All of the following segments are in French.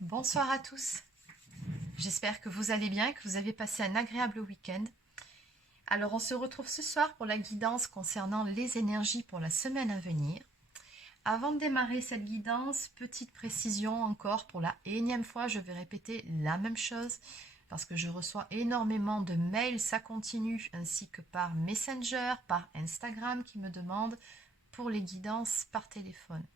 Bonsoir à tous, j'espère que vous allez bien et que vous avez passé un agréable week-end. Alors on se retrouve ce soir pour la guidance concernant les énergies pour la semaine à venir. Avant de démarrer cette guidance, petite précision encore pour la énième fois, je vais répéter la même chose parce que je reçois énormément de mails, ça continue, ainsi que par Messenger, par Instagram qui me demandent pour les guidances par téléphone.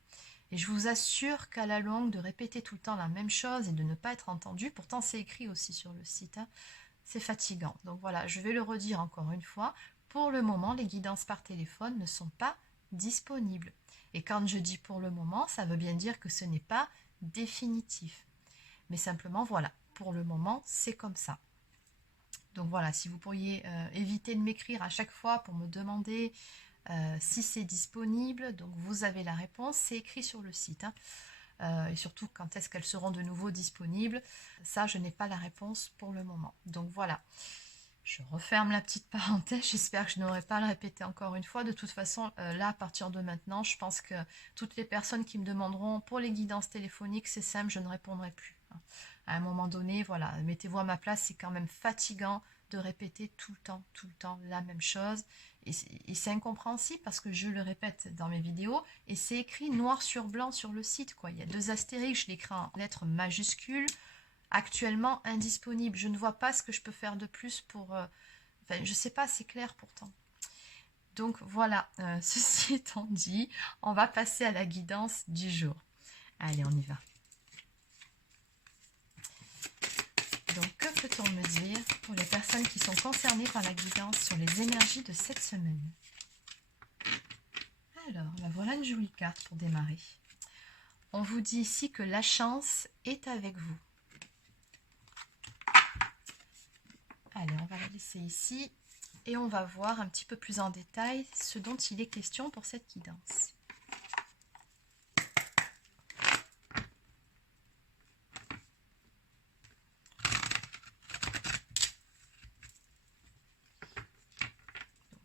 Et je vous assure qu'à la longue, de répéter tout le temps la même chose et de ne pas être entendu, pourtant c'est écrit aussi sur le site, hein, c'est fatigant. Donc voilà, je vais le redire encore une fois. Pour le moment, les guidances par téléphone ne sont pas disponibles. Et quand je dis pour le moment, ça veut bien dire que ce n'est pas définitif. Mais simplement, voilà, pour le moment, c'est comme ça. Donc voilà, si vous pourriez éviter de m'écrire à chaque fois pour me demander si c'est disponible, donc vous avez la réponse, c'est écrit sur le site. Et surtout, quand est-ce qu'elles seront de nouveau disponibles, ça, je n'ai pas la réponse pour le moment. Donc voilà, je referme la petite parenthèse, j'espère que je n'aurai pas à le répéter encore une fois. De toute façon, là, à partir de maintenant, je pense que toutes les personnes qui me demanderont pour les guidances téléphoniques, c'est simple, je ne répondrai plus. À un moment donné, voilà, mettez-vous à ma place, c'est quand même fatigant de répéter tout le temps la même chose. Et c'est incompréhensible parce que je le répète dans mes vidéos et c'est écrit noir sur blanc sur le site, quoi. Il y a 2 astérix, je l'écris en lettres majuscules, actuellement indisponible. Je ne vois pas ce que je peux faire de plus pour... enfin, je sais pas, c'est clair pourtant. Donc voilà, ceci étant dit, on va passer à la guidance du jour. Allez, on y va. Donc, que peut-on me dire pour les personnes qui sont concernées par la guidance sur les énergies de cette semaine? Alors, voilà une jolie carte pour démarrer. On vous dit ici que la chance est avec vous. Allez, on va la laisser ici et on va voir un petit peu plus en détail ce dont il est question pour cette guidance.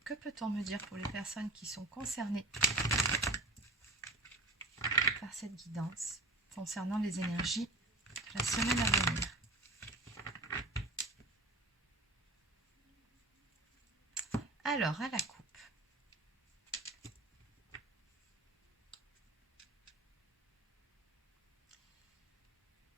Que peut-on me dire pour les personnes qui sont concernées par cette guidance concernant les énergies de la semaine à venir? Alors, à la coupe.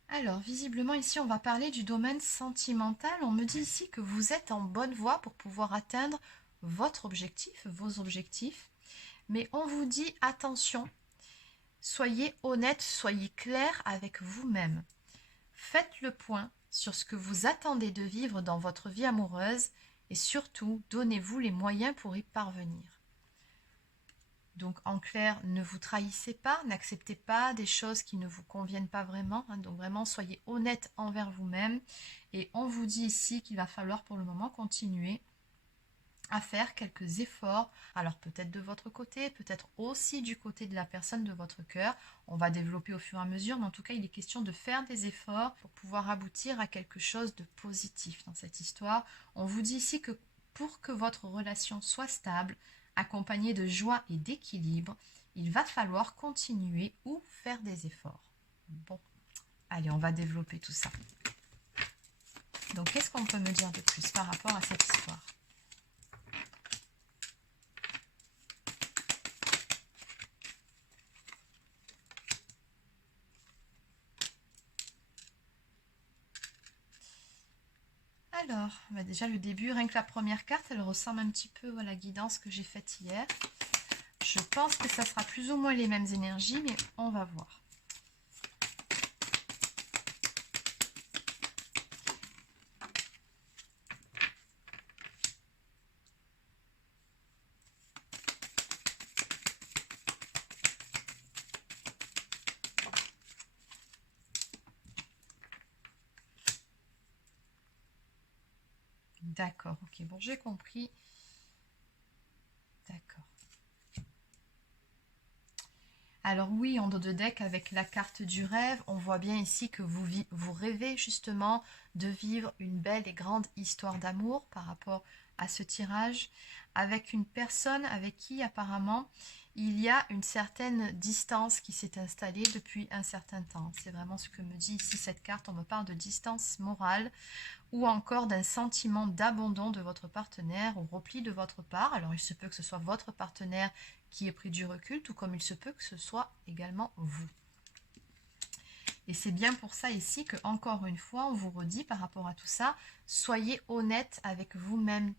Alors, visiblement, ici, on va parler du domaine sentimental. On me dit ici que vous êtes en bonne voie pour pouvoir atteindre votre objectif, vos objectifs. Mais on vous dit, attention, soyez honnête, soyez clair avec vous-même. Faites le point sur ce que vous attendez de vivre dans votre vie amoureuse et surtout, donnez-vous les moyens pour y parvenir. Donc en clair, ne vous trahissez pas, n'acceptez pas des choses qui ne vous conviennent pas vraiment. Donc vraiment, soyez honnête envers vous-même. Et on vous dit ici qu'il va falloir pour le moment continuer à faire quelques efforts. Alors peut-être de votre côté, peut-être aussi du côté de la personne de votre cœur. On va développer au fur et à mesure, mais en tout cas, il est question de faire des efforts pour pouvoir aboutir à quelque chose de positif dans cette histoire. On vous dit ici que pour que votre relation soit stable, accompagnée de joie et d'équilibre, il va falloir continuer ou faire des efforts. Bon, allez, on va développer tout ça. Donc, qu'est-ce qu'on peut me dire de plus par rapport à cette histoire ? Alors, bah déjà le début, rien que la première carte, elle ressemble un petit peu à la guidance que j'ai faite hier. Je pense que ça sera plus ou moins les mêmes énergies, mais on va voir. D'accord, ok, bon, j'ai compris. D'accord. Alors oui, en dos de deck, avec la carte du rêve, on voit bien ici que vous rêvez justement de vivre une belle et grande histoire d'amour par rapport à ce tirage, avec une personne avec qui apparemment il y a une certaine distance qui s'est installée depuis un certain temps. C'est vraiment ce que me dit ici cette carte. On me parle de distance morale ou encore d'un sentiment d'abandon de votre partenaire ou repli de votre part. Alors il se peut que ce soit votre partenaire qui ait pris du recul, tout comme il se peut que ce soit également vous. Et c'est bien pour ça ici que, encore une fois, on vous redit par rapport à tout ça, soyez honnête avec vous-même.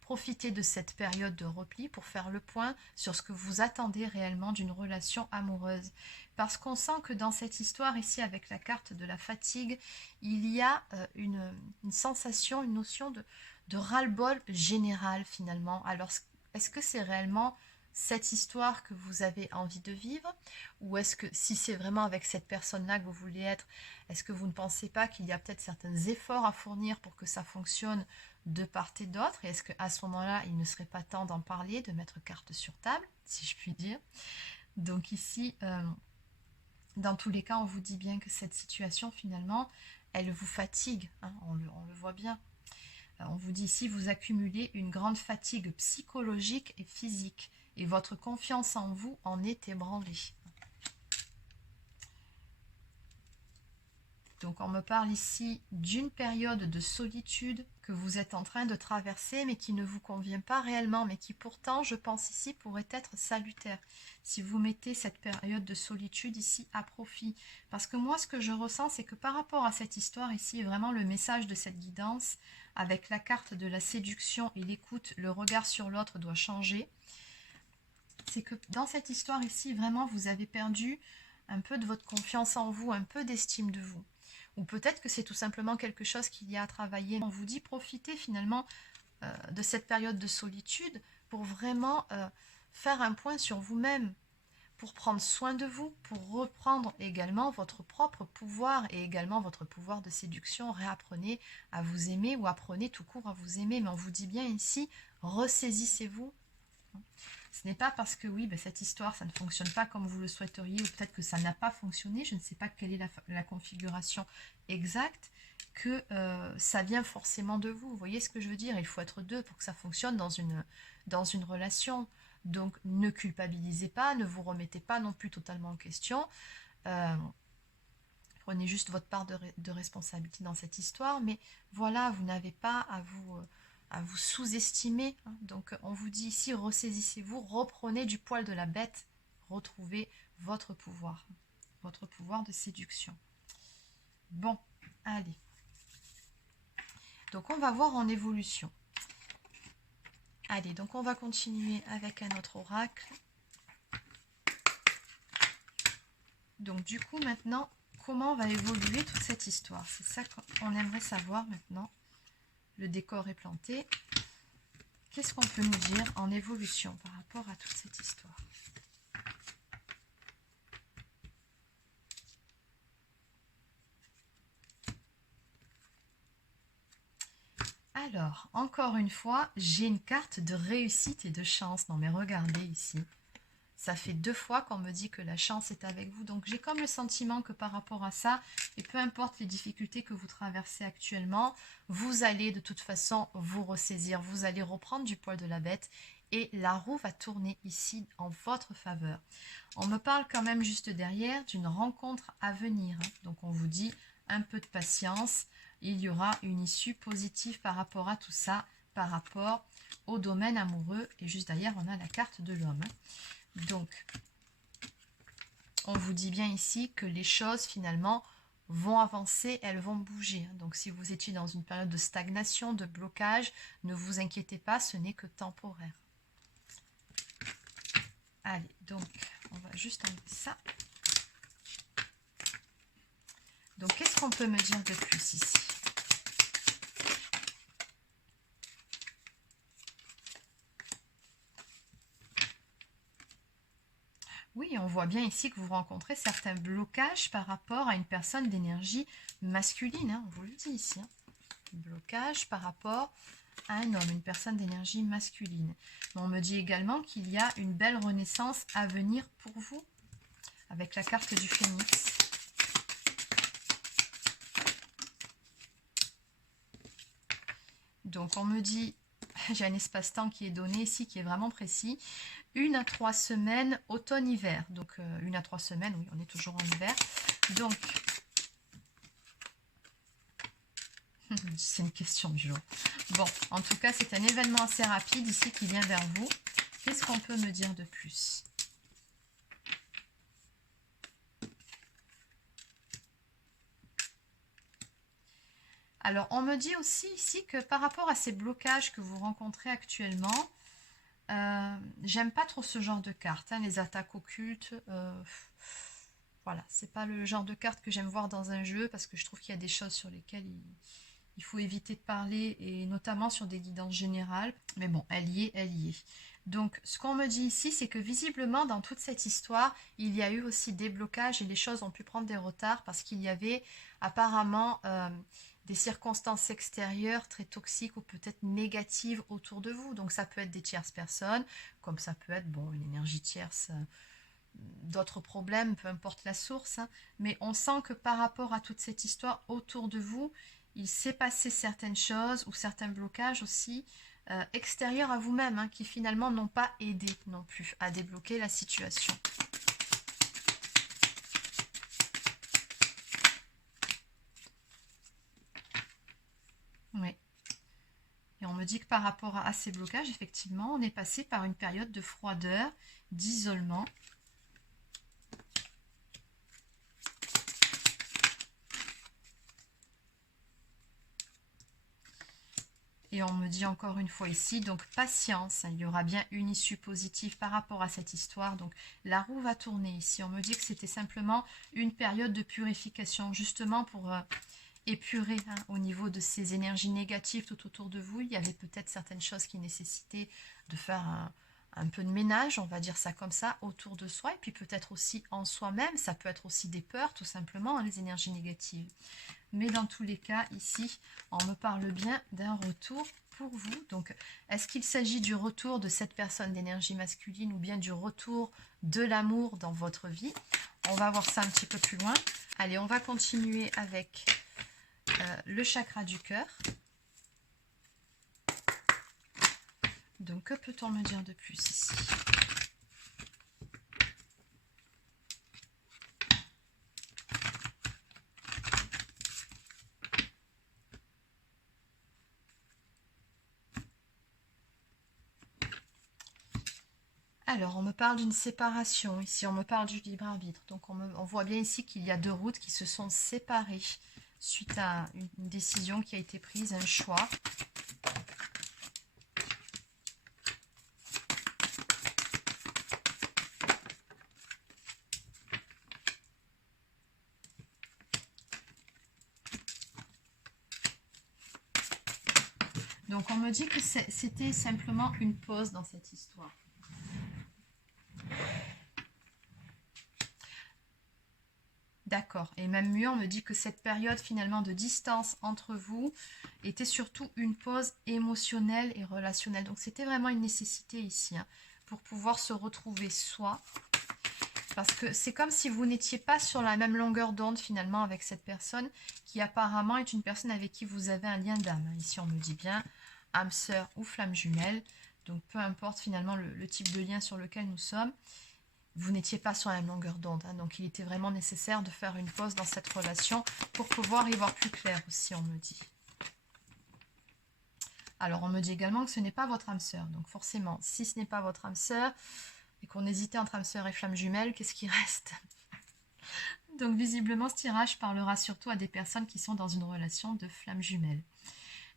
Profitez de cette période de repli pour faire le point sur ce que vous attendez réellement d'une relation amoureuse. Parce qu'on sent que dans cette histoire ici, avec la carte de la fatigue, il y a une sensation, une notion de ras-le-bol général finalement. Alors, est-ce que c'est réellement cette histoire que vous avez envie de vivre, ou est-ce que si c'est vraiment avec cette personne-là que vous voulez être, est-ce que vous ne pensez pas qu'il y a peut-être certains efforts à fournir pour que ça fonctionne de part et d'autre, et est-ce qu'à ce moment-là, il ne serait pas temps d'en parler, de mettre carte sur table, si je puis dire. Donc ici, dans tous les cas, on vous dit bien que cette situation, finalement, elle vous fatigue, hein, on le voit bien. On vous dit ici, vous accumulez une grande fatigue psychologique et physique, et votre confiance en vous en est ébranlée. Donc on me parle ici d'une période de solitude que vous êtes en train de traverser, mais qui ne vous convient pas réellement, mais qui pourtant, je pense ici, pourrait être salutaire. Si vous mettez cette période de solitude ici à profit. Parce que moi, ce que je ressens, c'est que par rapport à cette histoire ici, vraiment le message de cette guidance, avec la carte de la séduction et l'écoute, le regard sur l'autre doit changer. C'est que dans cette histoire ici, vraiment, vous avez perdu un peu de votre confiance en vous, un peu d'estime de vous. Ou peut-être que c'est tout simplement quelque chose qu'il y a à travailler. On vous dit profitez finalement de cette période de solitude pour vraiment faire un point sur vous-même, pour prendre soin de vous, pour reprendre également votre propre pouvoir et également votre pouvoir de séduction. Réapprenez à vous aimer ou apprenez tout court à vous aimer. Mais on vous dit bien ici, ressaisissez-vous. Ce n'est pas parce que oui, cette histoire, ça ne fonctionne pas comme vous le souhaiteriez, ou peut-être que ça n'a pas fonctionné, je ne sais pas quelle est la configuration exacte, que ça vient forcément de vous. Vous voyez ce que je veux dire? Il faut être deux pour que ça fonctionne dans une relation. Donc ne culpabilisez pas, ne vous remettez pas non plus totalement en question. Prenez juste votre part de responsabilité dans cette histoire, mais voilà, vous n'avez pas à vous sous-estimer. Hein. Donc on vous dit ici, ressaisissez-vous, reprenez du poil de la bête, retrouvez votre pouvoir de séduction. Bon, allez. Donc on va voir en évolution. Allez, donc on va continuer avec un autre oracle. Donc du coup maintenant, comment va évoluer toute cette histoire? C'est ça qu'on aimerait savoir maintenant. Le décor est planté. Qu'est-ce qu'on peut nous dire en évolution par rapport à toute cette histoire? Alors, encore une fois, j'ai une carte de réussite et de chance. Non mais regardez ici. Ça fait 2 fois qu'on me dit que la chance est avec vous. Donc j'ai comme le sentiment que par rapport à ça, et peu importe les difficultés que vous traversez actuellement, vous allez de toute façon vous ressaisir. Vous allez reprendre du poil de la bête et la roue va tourner ici en votre faveur. On me parle quand même juste derrière d'une rencontre à venir. Donc on vous dit un peu de patience. Il y aura une issue positive par rapport à tout ça, par rapport au domaine amoureux. Et juste derrière, on a la carte de l'homme. Donc, on vous dit bien ici que les choses, finalement, vont avancer, elles vont bouger. Donc, si vous étiez dans une période de stagnation, de blocage, ne vous inquiétez pas, ce n'est que temporaire. Allez, donc, on va juste enlever ça. Donc, qu'est-ce qu'on peut me dire de plus ici ? Oui, on voit bien ici que vous rencontrez certains blocages par rapport à une personne d'énergie masculine. Hein, on vous le dit ici. Hein. Blocage par rapport à un homme, une personne d'énergie masculine. Mais on me dit également qu'il y a une belle renaissance à venir pour vous, avec la carte du phénix. Donc on me dit j'ai un espace-temps qui est donné ici, qui est vraiment précis. 1 à 3 semaines, automne-hiver. Donc 1 à 3 semaines, oui, on est toujours en hiver. Donc, c'est une question du jour. Bon, en tout cas, c'est un événement assez rapide ici qui vient vers vous. Qu'est-ce qu'on peut me dire de plus? Alors, on me dit aussi ici que par rapport à ces blocages que vous rencontrez actuellement, j'aime pas trop ce genre de cartes, hein, les attaques occultes. Voilà, c'est pas le genre de carte que j'aime voir dans un jeu parce que je trouve qu'il y a des choses sur lesquelles il faut éviter de parler et notamment sur des guidances générales. Mais bon, elle y est, elle y est. Donc, ce qu'on me dit ici, c'est que visiblement, dans toute cette histoire, il y a eu aussi des blocages et les choses ont pu prendre des retards parce qu'il y avait apparemment des circonstances extérieures très toxiques ou peut-être négatives autour de vous. Donc, ça peut être des tierces personnes, comme ça peut être, bon, une énergie tierce, d'autres problèmes, peu importe la source. Hein. Mais on sent que par rapport à toute cette histoire autour de vous, il s'est passé certaines choses ou certains blocages aussi extérieurs à vous-même hein, qui finalement n'ont pas aidé non plus à débloquer la situation. Oui. Et on me dit que par rapport à ces blocages, effectivement, on est passé par une période de froideur, d'isolement. Et on me dit encore une fois ici, donc patience, hein, il y aura bien une issue positive par rapport à cette histoire. Donc la roue va tourner ici. On me dit que c'était simplement une période de purification, justement pour épurer hein, au niveau de ces énergies négatives tout autour de vous. Il y avait peut-être certaines choses qui nécessitaient de faire un peu de ménage, on va dire ça comme ça, autour de soi. Et puis peut-être aussi en soi-même, ça peut être aussi des peurs, tout simplement, hein, les énergies négatives. Mais dans tous les cas, ici, on me parle bien d'un retour pour vous. Donc, est-ce qu'il s'agit du retour de cette personne d'énergie masculine ou bien du retour de l'amour dans votre vie? On va voir ça un petit peu plus loin. Allez, on va continuer avec le chakra du cœur. Donc, que peut-on me dire de plus ici? Alors, on me parle d'une séparation. Ici, on me parle du libre arbitre. Donc, on voit bien ici qu'il y a deux routes qui se sont séparées suite à une décision qui a été prise, un choix. Donc, on me dit que c'était simplement une pause dans cette histoire. D'accord. Et même mieux, on me dit que cette période finalement de distance entre vous était surtout une pause émotionnelle et relationnelle. Donc, c'était vraiment une nécessité ici hein, pour pouvoir se retrouver soi. Parce que c'est comme si vous n'étiez pas sur la même longueur d'onde finalement avec cette personne qui apparemment est une personne avec qui vous avez un lien d'âme. Ici, on me dit bien âme sœur ou flamme jumelle. Donc, peu importe finalement le type de lien sur lequel nous sommes, vous n'étiez pas sur la même longueur d'onde. Hein, donc, il était vraiment nécessaire de faire une pause dans cette relation pour pouvoir y voir plus clair aussi, on me dit. Alors, on me dit également que ce n'est pas votre âme sœur. Donc, forcément, si ce n'est pas votre âme sœur et qu'on hésitait entre âme sœur et flamme jumelle, qu'est-ce qui reste? Donc, visiblement, ce tirage parlera surtout à des personnes qui sont dans une relation de flamme jumelle.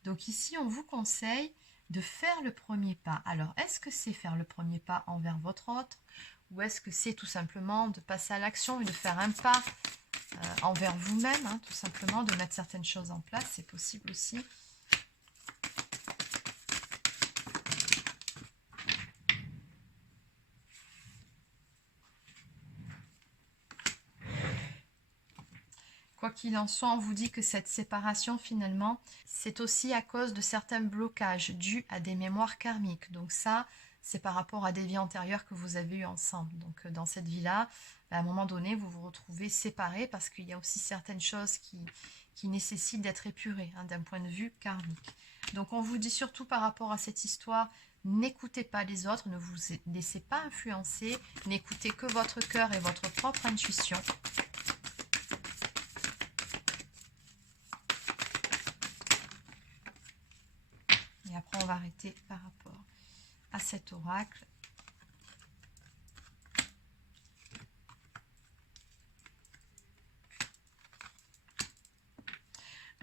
Donc, ici, on vous conseille de faire le premier pas. Alors, est-ce que c'est faire le premier pas envers votre autre ou est-ce que c'est tout simplement de passer à l'action et de faire un pas envers vous-même, hein, tout simplement, de mettre certaines choses en place, c'est possible aussi. Quoi qu'il en soit, on vous dit que cette séparation, finalement, c'est aussi à cause de certains blocages dus à des mémoires karmiques. Donc ça, c'est par rapport à des vies antérieures que vous avez eues ensemble. Donc dans cette vie-là, à un moment donné, vous vous retrouvez séparés parce qu'il y a aussi certaines choses qui qui nécessitent d'être épurés hein, d'un point de vue karmique. Donc on vous dit surtout par rapport à cette histoire, n'écoutez pas les autres, ne vous laissez pas influencer, n'écoutez que votre cœur et votre propre intuition. Et après on va arrêter par rapport à cet oracle.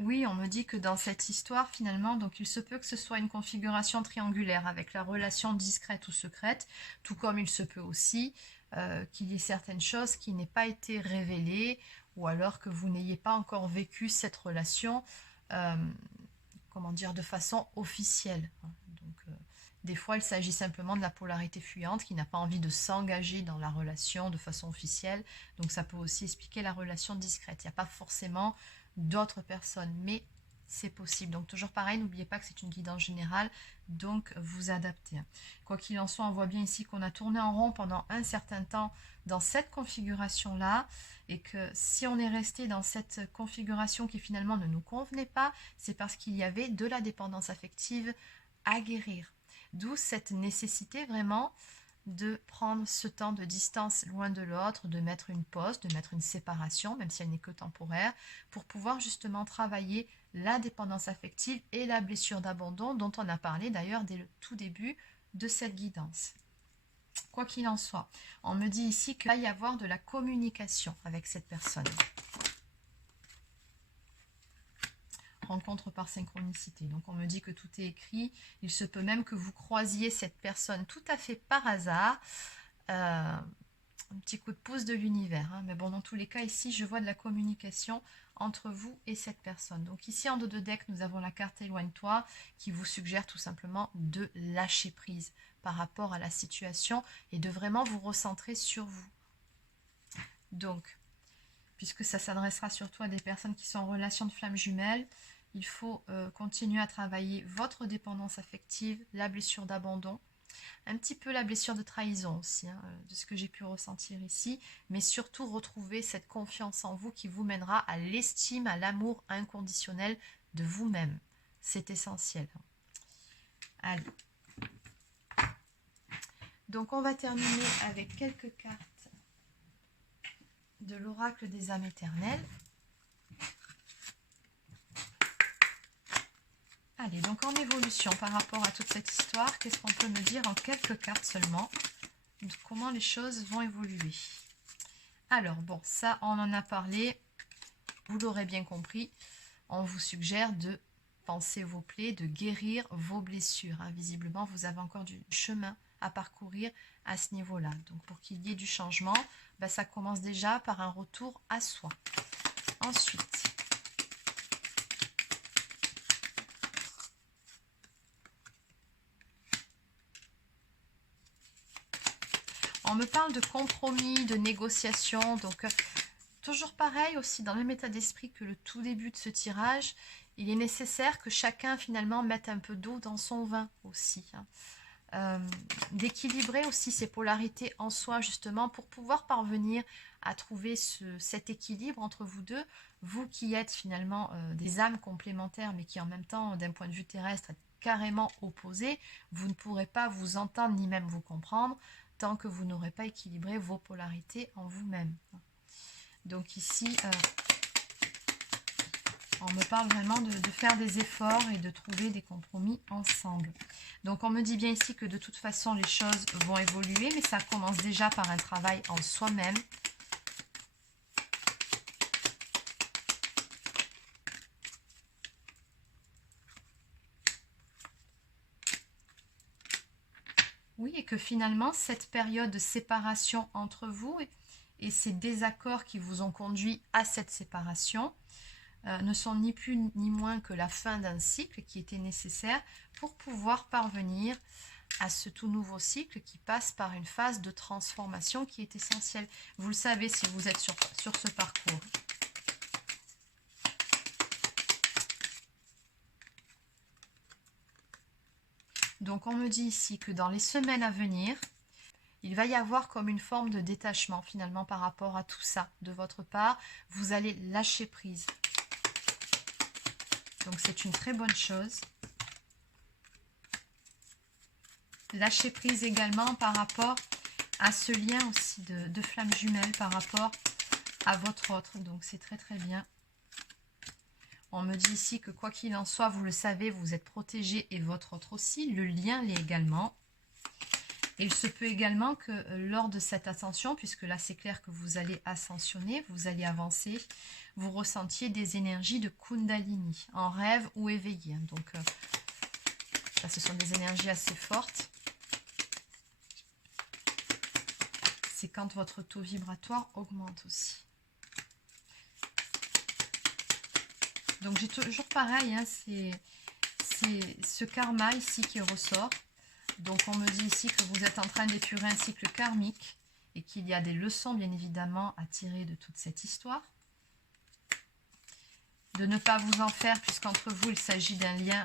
Oui, on me dit que dans cette histoire, finalement, donc il se peut que ce soit une configuration triangulaire avec la relation discrète ou secrète, tout comme il se peut aussi qu'il y ait certaines choses qui n'aient pas été révélées, ou alors que vous n'ayez pas encore vécu cette relation, comment dire, de façon officielle. Donc, des fois, il s'agit simplement de la polarité fuyante qui n'a pas envie de s'engager dans la relation de façon officielle. Donc, ça peut aussi expliquer la relation discrète. Il n'y a pas forcément d'autres personnes, mais c'est possible. Donc toujours pareil, n'oubliez pas que c'est une guidance générale, donc vous adaptez. Quoi qu'il en soit, on voit bien ici qu'on a tourné en rond pendant un certain temps dans cette configuration-là, et que si on est resté dans cette configuration qui finalement ne nous convenait pas, c'est parce qu'il y avait de la dépendance affective à guérir. D'où cette nécessité vraiment de prendre ce temps de distance loin de l'autre, de mettre une pause, de mettre une séparation, même si elle n'est que temporaire, pour pouvoir justement travailler la dépendance affective et la blessure d'abandon dont on a parlé d'ailleurs dès le tout début de cette guidance. Quoi qu'il en soit, on me dit ici qu'il va y avoir de la communication avec cette personne. Rencontre par synchronicité. Donc on me dit que tout est écrit. Il se peut même que vous croisiez cette personne tout à fait par hasard. Un petit coup de pouce de l'univers. Hein. Mais bon, dans tous les cas, ici, je vois de la communication entre vous et cette personne. Donc ici, en dos de deck, nous avons la carte Éloigne-toi qui vous suggère tout simplement de lâcher prise par rapport à la situation et de vraiment vous recentrer sur vous. Donc, puisque ça s'adressera surtout à des personnes qui sont en relation de flamme jumelle, il faut continuer à travailler votre dépendance affective, la blessure d'abandon, un petit peu la blessure de trahison aussi, hein, de ce que j'ai pu ressentir ici, mais surtout retrouver cette confiance en vous qui vous mènera à l'estime, à l'amour inconditionnel de vous-même. C'est essentiel. Allez. Donc on va terminer avec quelques cartes de l'oracle des âmes éternelles. Allez, donc en évolution par rapport à toute cette histoire, qu'est-ce qu'on peut me dire en quelques cartes seulement de comment les choses vont évoluer? Alors, bon, ça, on en a parlé, vous l'aurez bien compris, on vous suggère de panser vos plaies, de guérir vos blessures. Hein. Visiblement, vous avez encore du chemin à parcourir à ce niveau-là. Donc, pour qu'il y ait du changement, bah, ça commence déjà par un retour à soi. Ensuite, on me parle de compromis, de négociation, donc toujours pareil aussi dans le même état d'esprit que le tout début de ce tirage, il est nécessaire que chacun finalement mette un peu d'eau dans son vin aussi. Hein. D'équilibrer aussi ces polarités en soi justement pour pouvoir parvenir à trouver cet équilibre entre vous deux, vous qui êtes finalement des âmes complémentaires mais qui en même temps d'un point de vue terrestre êtes carrément opposés, vous ne pourrez pas vous entendre ni même vous comprendre tant que vous n'aurez pas équilibré vos polarités en vous-même. Donc ici, on me parle vraiment de faire des efforts et de trouver des compromis ensemble. Donc on me dit bien ici que de toute façon les choses vont évoluer, mais ça commence déjà par un travail en soi-même. Oui, et que finalement, cette période de séparation entre vous et ces désaccords qui vous ont conduit à cette séparation ne sont ni plus ni moins que la fin d'un cycle qui était nécessaire pour pouvoir parvenir à ce tout nouveau cycle qui passe par une phase de transformation qui est essentielle. Vous le savez si vous êtes sur ce parcours. Donc on me dit ici que dans les semaines à venir, il va y avoir comme une forme de détachement finalement par rapport à tout ça de votre part. Vous allez lâcher prise. Donc c'est une très bonne chose. Lâcher prise également par rapport à ce lien aussi de flamme jumelle par rapport à votre autre. Donc c'est très très bien. On me dit ici que quoi qu'il en soit, vous le savez, vous êtes protégé et votre autre aussi. Le lien l'est également. Et il se peut également que lors de cette ascension, puisque là c'est clair que vous allez ascensionner, vous allez avancer, vous ressentiez des énergies de Kundalini, en rêve ou éveillé. Donc là ce sont des énergies assez fortes. C'est quand votre taux vibratoire augmente aussi. Donc j'ai toujours pareil, hein, c'est ce karma ici qui ressort. Donc on me dit ici que vous êtes en train d'épurer un cycle karmique et qu'il y a des leçons bien évidemment à tirer de toute cette histoire. De ne pas vous en faire puisqu'entre vous il s'agit d'un lien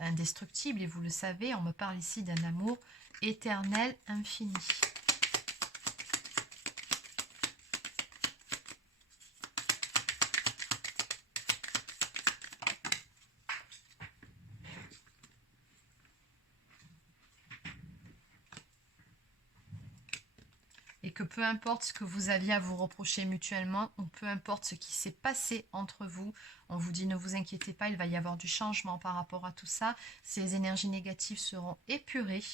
indestructible et vous le savez, on me parle ici d'un amour éternel, infini. Et que peu importe ce que vous aviez à vous reprocher mutuellement, ou peu importe ce qui s'est passé entre vous, on vous dit ne vous inquiétez pas, il va y avoir du changement par rapport à tout ça. Ces énergies négatives seront épurées.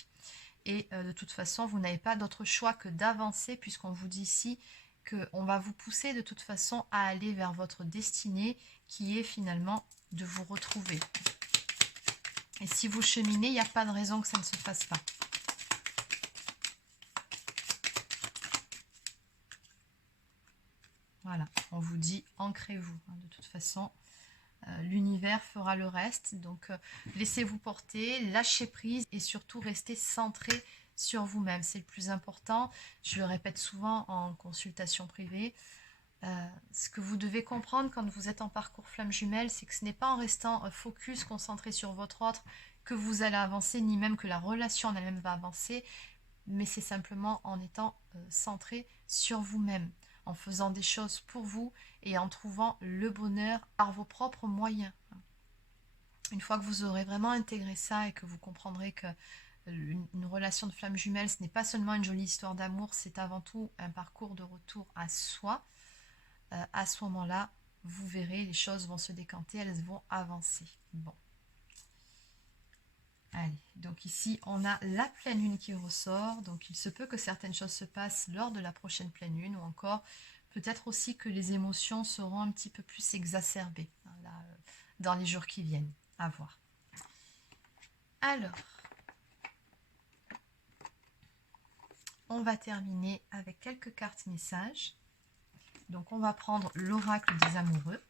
Et de toute façon, vous n'avez pas d'autre choix que d'avancer, puisqu'on vous dit ici qu'on va vous pousser de toute façon à aller vers votre destinée, qui est finalement de vous retrouver. Et si vous cheminez, il n'y a pas de raison que ça ne se fasse pas. Voilà, on vous dit ancrez-vous. De toute façon, l'univers fera le reste. Donc, laissez-vous porter, lâchez prise et surtout restez centré sur vous-même. C'est le plus important. Je le répète souvent en consultation privée. Ce que vous devez comprendre quand vous êtes en parcours flamme jumelle, c'est que ce n'est pas en restant focus, concentré sur votre autre, que vous allez avancer, ni même que la relation en elle-même va avancer, mais c'est simplement en étant centré sur vous-même, en faisant des choses pour vous et en trouvant le bonheur par vos propres moyens. Une fois que vous aurez vraiment intégré ça et que vous comprendrez que une relation de flamme jumelle, ce n'est pas seulement une jolie histoire d'amour, c'est avant tout un parcours de retour à soi, à ce moment-là, vous verrez, les choses vont se décanter, elles vont avancer. Bon. Allez, donc ici, on a la pleine lune qui ressort. Donc, il se peut que certaines choses se passent lors de la prochaine pleine lune ou encore peut-être aussi que les émotions seront un petit peu plus exacerbées là, dans les jours qui viennent. À voir. Alors, on va terminer avec quelques cartes messages. Donc, on va prendre l'oracle des amoureux.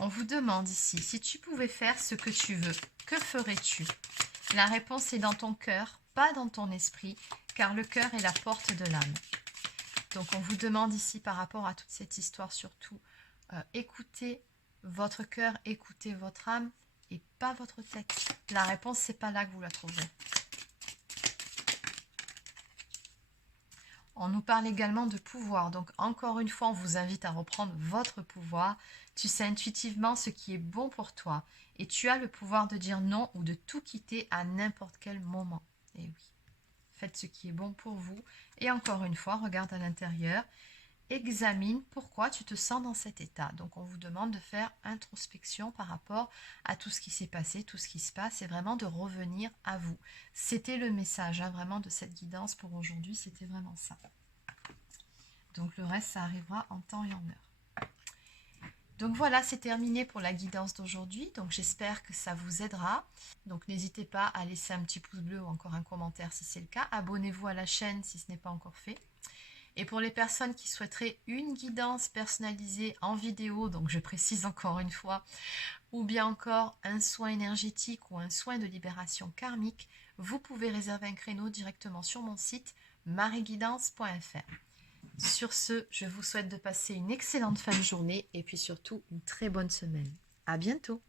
On vous demande ici, si tu pouvais faire ce que tu veux, que ferais-tu? La réponse est dans ton cœur, pas dans ton esprit, car le cœur est la porte de l'âme. Donc on vous demande ici par rapport à toute cette histoire surtout, écoutez votre cœur, écoutez votre âme et pas votre tête. La réponse, c'est pas là que vous la trouverez. On nous parle également de pouvoir. Donc, encore une fois, on vous invite à reprendre votre pouvoir. Tu sais intuitivement ce qui est bon pour toi. Et tu as le pouvoir de dire non ou de tout quitter à n'importe quel moment. Et oui, faites ce qui est bon pour vous. Et encore une fois, regarde à l'intérieur. Examine pourquoi tu te sens dans cet état. Donc, on vous demande de faire introspection par rapport à tout ce qui s'est passé, tout ce qui se passe, et vraiment de revenir à vous. C'était le message, hein, vraiment, de cette guidance pour aujourd'hui. C'était vraiment ça. Donc, le reste, ça arrivera en temps et en heure. Donc, voilà, c'est terminé pour la guidance d'aujourd'hui. Donc, j'espère que ça vous aidera. Donc, n'hésitez pas à laisser un petit pouce bleu ou encore un commentaire si c'est le cas. Abonnez-vous à la chaîne si ce n'est pas encore fait. Et pour les personnes qui souhaiteraient une guidance personnalisée en vidéo, donc je précise encore une fois, ou bien encore un soin énergétique ou un soin de libération karmique, vous pouvez réserver un créneau directement sur mon site marieguidance.fr. Sur ce, je vous souhaite de passer une excellente fin de journée et puis surtout une très bonne semaine. À bientôt!